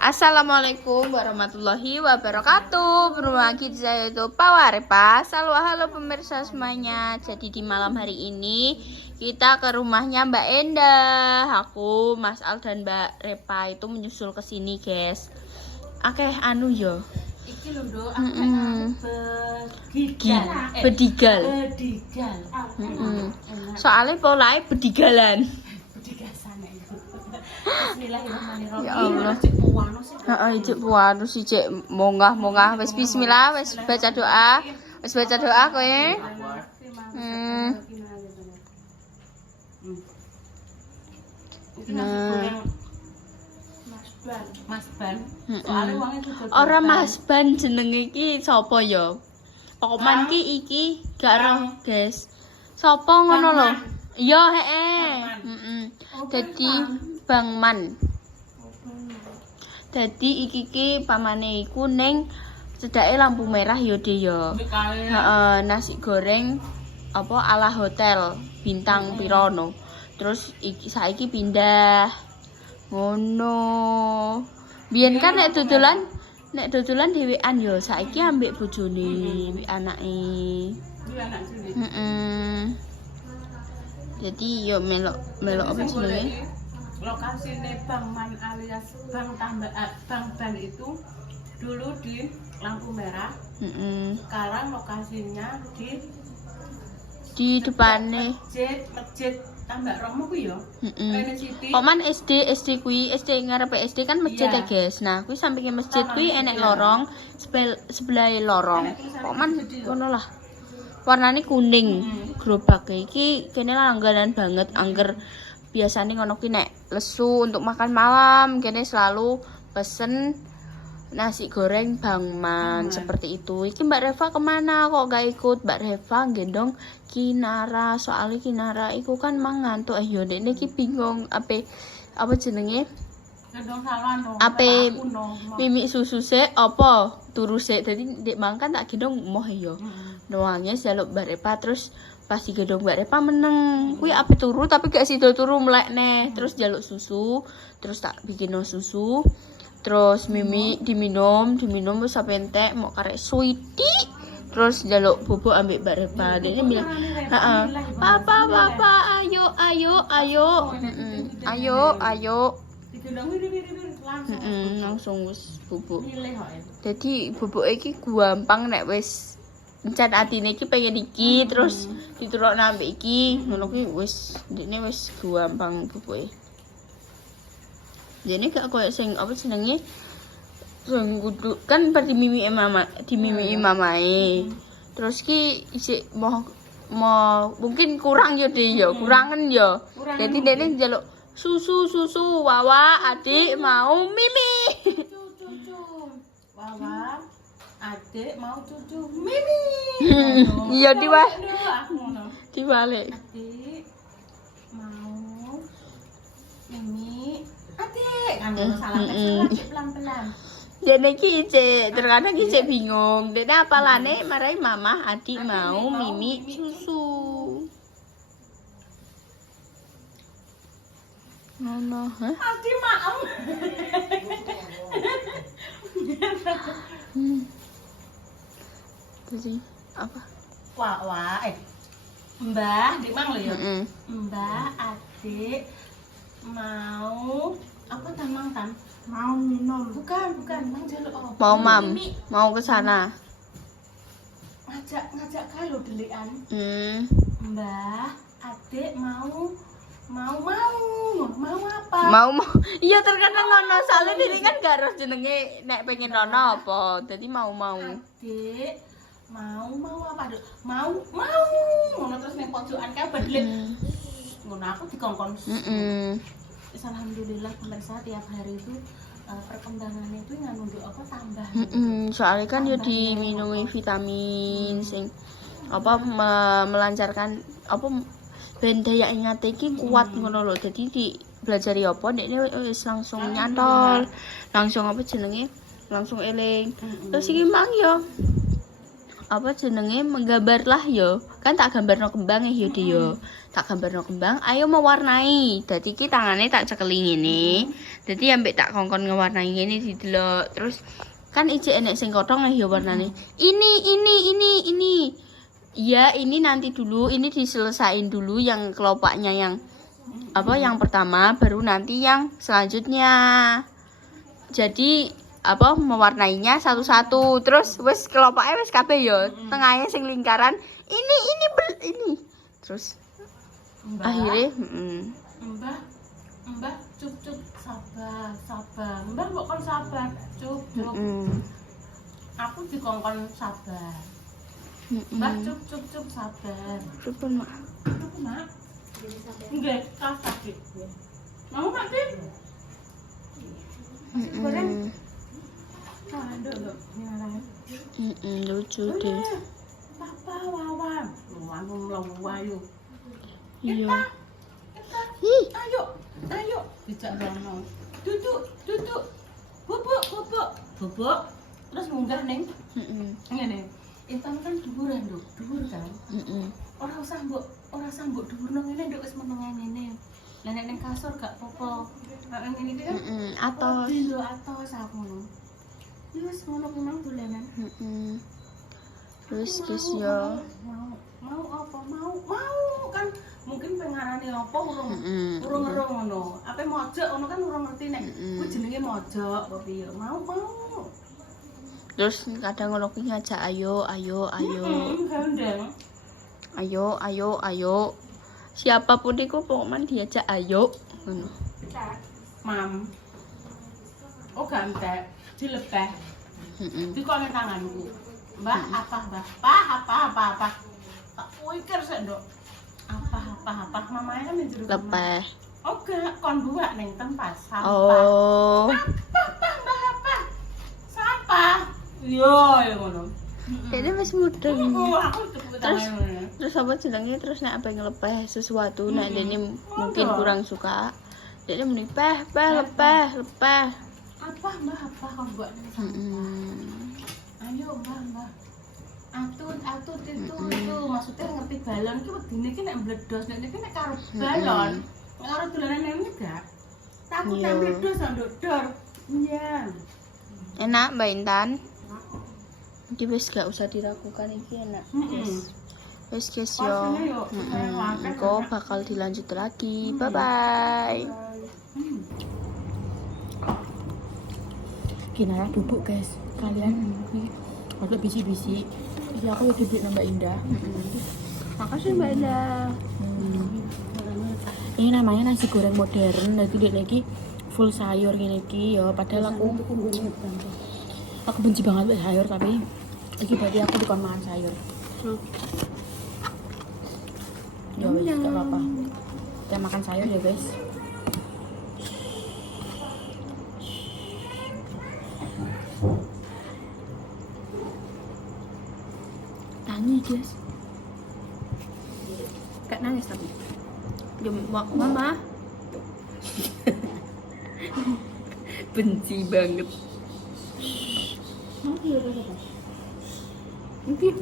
Assalamualaikum warahmatullahi wabarakatuh. Bersama saya itu Pawarepa. Halo pemirsa semuanya. Jadi di malam hari ini kita ke rumahnya Mbak Endah. Aku, Mas Al dan Mbak Repa itu menyusul ke sini, guys. Oke, anu yo. Iki lho, Nduk, aku Bedigal. Soalnya polahe bedigalan. Bismillahirrahmanirrahim. Ya Allah. Heeh, ijik puanu sijik monggah. Wis bismillah, wis baca doa. Wis baca doa kowe. Nah, Mas Ban. Soale wonge sudah. ora Mas Ban jenenge iki sapa ya? Pokokman iki gak roh, guys. Sapa ngono lho? Iya, heeh. Dadi Bang Man. Dadi iki pamane iku ning cedake lampu merah ya De ya. Heeh, nasi goreng apa ala hotel bintang pirono. Terus saiki pindah ngono. Biyen kan nek dodolan dhewean ya, saiki ambek bojone, ambek anake. Jadi yo melok apa jenenge? Lokasine Bang Man alias Bang Ban itu dulu di lampu merah. Sekarang lokasinya di depane masjid Tambak Romo ku ya. Oman SD kuwi, SD ngarepe SD kan masjid ya, guys. Nah, kuwi sampinge masjid kuwi enek lorong, sebelah lorong. Oman ngono lah. Warnane kuning. Gerobake iki kene langganan banget angger biasane ngono ki nek lesu untuk makan malam kene selalu pesen nasi goreng Bang Man seperti itu. Iki Mbak Reva kemana kok gak ikut? Mbak Reva gendong Kinara, soalnya Kinara iku kan mangantuk. Yo dekne iki bingung apa jenenge? Gendong sawan dong. Ape mimik susu sik apa turu sik. Dadi ndek mangkan tak gendong moh ya. Doangnya jaluk Mbak Reva terus pas digendong Mbak Reva meneng. Kuwi ape turu tapi gak sido turu melek neh. Terus jaluk susu, terus tak bikin susu. Terus Mimi diminum wis sampe entek mau karek sweetie. Terus jaluk bubuk ambek Mbak Reva. Dia bilang, "Heeh. Papa, ayo." Ayo. Langsung wis bubuk. Jadi bubuk iki gampang nek wis encan atine iki pengen iki terus diturukna ambek iki ngono kuwi wis ndekne wis gampang bubuke. Jadi gak koyo sing apa jenenge sing kudu kan pada mimi mamae. Terus ki isih mau mungkin kurang ya De ya, kurangen ya. Jadi dene njaluk susu Wawa adik mau mimi. Wawa adik mau cucu mimi. Iya diwalik. Adik mau mimi. Adik kan salah pelan-pelan. Dene iki terkadang iki bingung. Dene apalane marai mama adik mau mimi susu. Ngono, hah? Adik mau. Jadi apa? Wah, Mbah, Dik Mang lho ya. Mbah, adik mau apa tan? Mau minum. Bukan, Mang jaluk apa? Mau ke sana. Ngajak kae lho delikan. Mbah, adik mau apa? Mau. Iya terkadang ngono, soalnya dene kan gak harus jenenge nek pengen rono apa. Dadi mau. Adik mau apa, Duk? Mau. Ngono terus ning pojokan kae bedelit. Ngono aku dikongkon. Alhamdulillah pemirsa tiap hari itu perkembangannya itu nganu apa tambah. Soalnya kan ya diminumi vitamin sing apa melancarkan apa ben daya ingat iki kuat ngono lho. Jadi di belajari apa ndekne wis langsung nyantol. Langsung apa jenenge? Langsung eling. Terus iki mang ya apa jenenge menggambar lah yo. Kan tak gambarno kembang ya yo. Tak gambarno kembang, ayo mewarnai. Dadi iki tangane tak cekeli ngene. Dadi ambek tak kongkon ngewarnai ngene didelok. Terus kan ijek enek sing kothong ya warnane. Ini. Ya, ini nanti dulu, ini diselesain dulu yang kelopaknya yang apa yang pertama, baru nanti yang selanjutnya. Jadi apa mewarnainya satu-satu. Terus wis kelopaknya wis kabeh ya. Tengahnya sing lingkaran. Ini. Terus akhirnya Mbah, cup sabar. Mbah kok kon sabar, cup. Aku dikongkon sabar. Mbah cup sabar. Coba mak. Mak. Nggih, tas sakit. Mau Mak Din? Goreng. Aduh, Lucu deh. Papa wawan. Wayu. Iya. Ayo. Dijak rono. Duduk. Bubuk. Terus munggah ning. Ngene. Intan kan dhuwur kan. Ora usah mbok dhuwurno ngene nduk wis meneng ngene. Lah nek ning kasur gak apa-apa. Nek ngene iki kan Atos. Lho atos aku ngono. Ya wis ngono ki mang dolanan. Terus yo. Mau apa? Mau kan mungkin pengarane apa urung ngerung ngono. Ape mojok ngono kan urung ngerti nek kuwi jenenge mojok apa piye. Mau. Terus kadang ngono kuwi ngajak ayo. Gandeng. Ayo. Siapapun iku pokoknya diajak ayo ngono. Mam. Oh gantek, dilepeh. Dikone tanganku. Mbah, apa? Apa? Tak pikir sik, Nduk. Apa? Mamanya kan njero. Lepeh. Oke, kon buak ning tempat sampah. Oh. Apa? Sampah. Yo ngono. Kayaknya wis mudeng. Aku tepuk tangan. Terus apa jenenge terus nek apa ngelepeh sesuatu nek dene mungkin kurang suka. Dene muni lepeh. Apa kon buat ning sampah? Ayo Mbah. Atut itu maksudnya ngerti balon ki wedine ki nek mbledos nek nek karo balon. Karo dolanan ngene gak? Takut nek mbledos nduk dor. Iya. Enak Mbak Intan. Iki wis gak usah diragukan iki enak. Wis guys yo. Engko bakal dilanjut lagi. Bye bye. Kina bubuk guys. Kalian agak bisi-bisi. Jadi aku udah beli Mbak Indah. Makasih Mbak Indah. Ini namanya nasi goreng modern. Nanti dia lagi full sayur gini ki ya. Padahal aku benci banget sayur tapi iki berarti aku bukan makan sayur. Ya wis gak apa-apa. Kita makan sayur ya guys. Nangis guys. Gak nangis tapi. Jempol mama. Benci banget. Mungkin.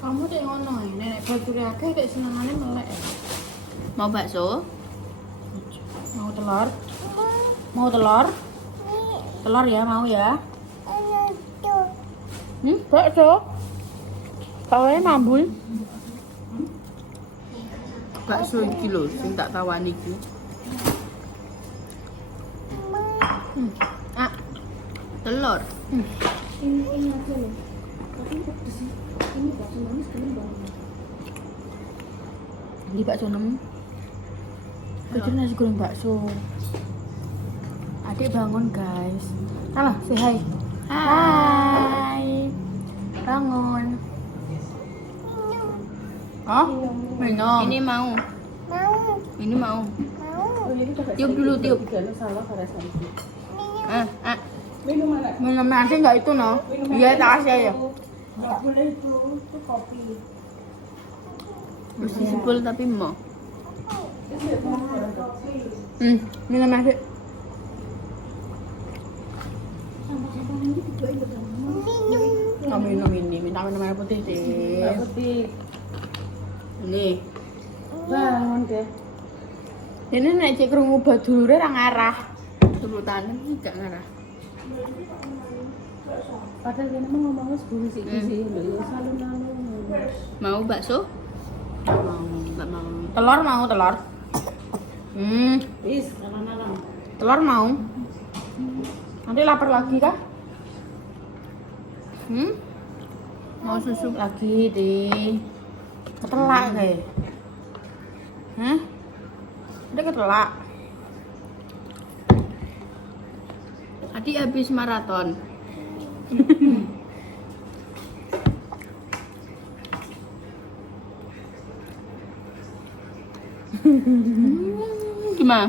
Kamu tuh ngono nenek bocor akeh kayak senengane melek. Mau bakso? Mau telur? Mau telur? Telur ya, mau ya? Bakso. Tawanya mambul. Bakso iki lho sing tak tawani iki. Telur. Ini aja loh. Tapi ini bakso manis keren banget. Ini bakso 6. Kecil nasi goreng bakso. Adik bangun guys. Halo, say hi. Hai. Bangun. Oh, minum. Ini mau. Ini mau. Tiup dulu, tiup. Minum nanti nggak itu no? Iya, tak kasih ya. Nggak boleh itu kopi. Mesti sebel tapi mau. Minum nanti. minum ini, minta minum air putih deh. Air putih. Ini. Bangun deh. Ini nek cek krungu badulure ra ngarah. Turutan iki gak ngarah. Padahal dia memang ngomongnya sebelum sih lho, ya selalu Mau bakso? Enggak mau. Telur mau telur? Wis, kanan-kanan. Telur mau? Nanti lapar lagi kah? Mau susu lagi deh. Ketelak kayak. Hah? Udah ketelak. Adik habis maraton. Gimana?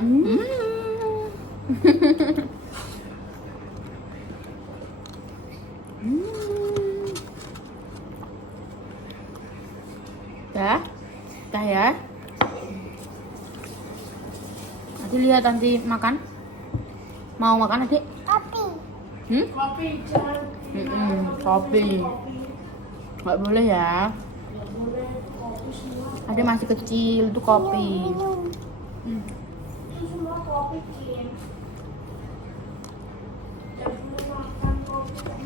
Dah? Dah ya? Nanti lihat nanti makan. Mau makan adik? Kopi jangan. Kopi. Nggak boleh ya. Ada masih kecil itu kopi. Itu semua kopi, Cin.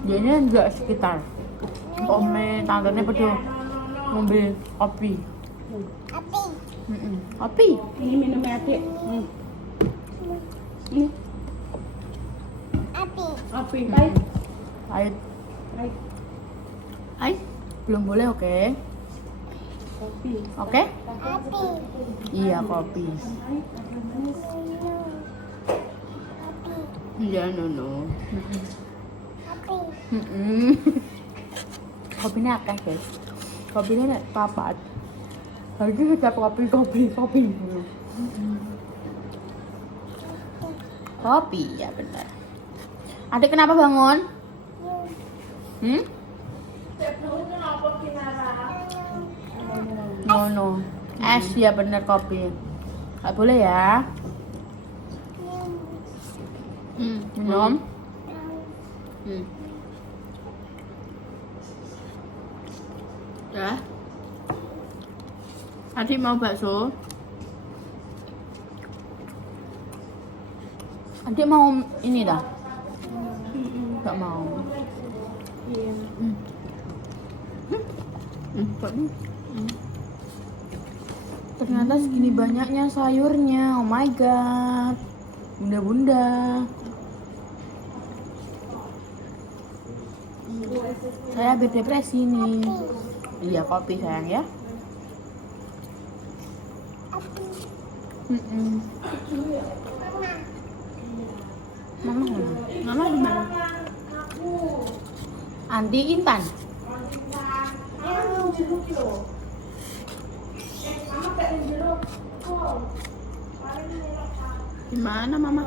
Jadi enggak sekitar. Ome tantenya pada ngombe kopi. Kopi. Ini minumnya Adik. Ini. Kopi. Pahit. Pahit. Pahit. Pahit. Belum boleh, oke? Kopi. Oke? Iya, kopi. Iya, Nono. Kopinya akeh, guys. Kopinya nek papat. Lagi setiap kopi. Kopi, ya benar. Adik kenapa bangun? No. Es ya benar kopi. Gak boleh ya. Minum. Ya. Adik mau bakso? Adik mau ini dah? Gak mau. Ternyata segini banyaknya sayurnya. Oh my god. Bunda-bunda. Saya habis depresi nih. Iya, kopi sayang ya. Mama di mana? Andi Intan. Di mana Mama?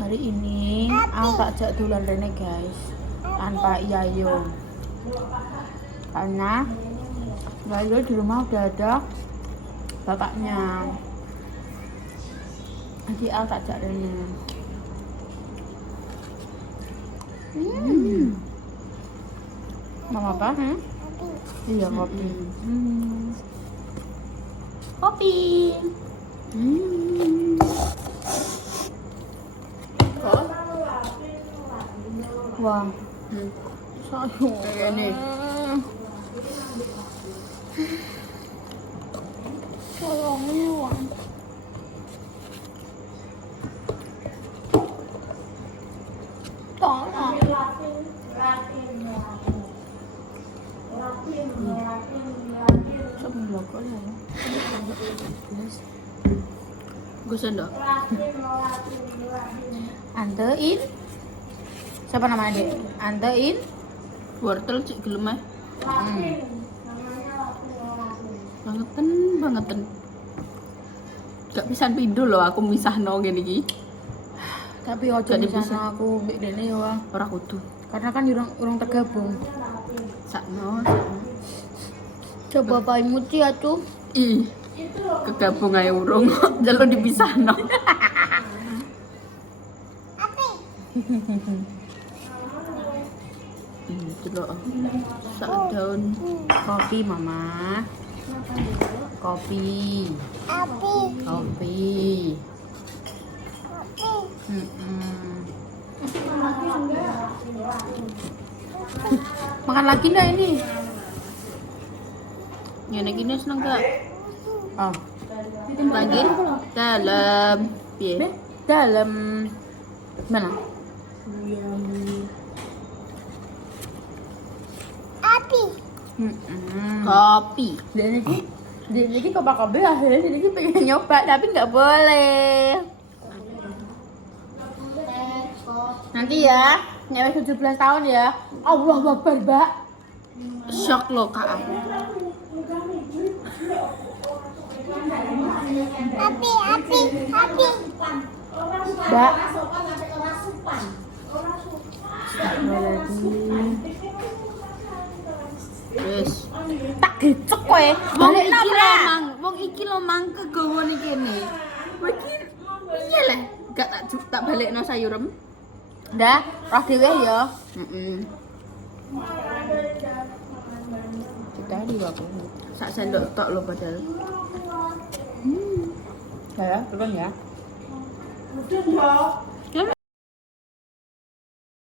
Hari ini aku tak jak dolan rene guys, tanpa Yayo. Karena Yayo di rumah udah ada bapaknya. Jadi aku tak jak rene. Mama apa? Iya, kopi. Kopi. Wah. Sayur. Kayak ini. Tolong. Gue sendok. Antein. Siapa namanya dek? Antein. Wortel cik gelem. Bangetan. Gak bisa pindu loh aku misahno ngene iki. Tapi ojo misahno aku mbek dene yo ora kudu. Karena kan urung tergabung. Sakno. Coba paimu ci atuh. Ih. Kegabung ae urung. Jalo dipisahno. Delok. Sak daun kopi mama. Kopi. Kopi. Makan lagi ndak ini? Ya nek ini seneng gak? Oh. Lagi dalam. Piye? Dalam. Mana? Kopi. Dan ini kopi akhirnya ini pengen nyoba tapi nggak boleh. Nanti ya, nyampe 17 tahun ya. Allah Akbar, Mbak. Shock loh Kak aku. Api. Mbak. Wes. Tak gecek kowe. Wong iki lho mang kegawane kene. Kowe iki piye le? Gak tak balekno sayurem. Ndah, roh dhewe ya. Tadi aku. Sak sendok tok lho padahal. Ya, turun ya.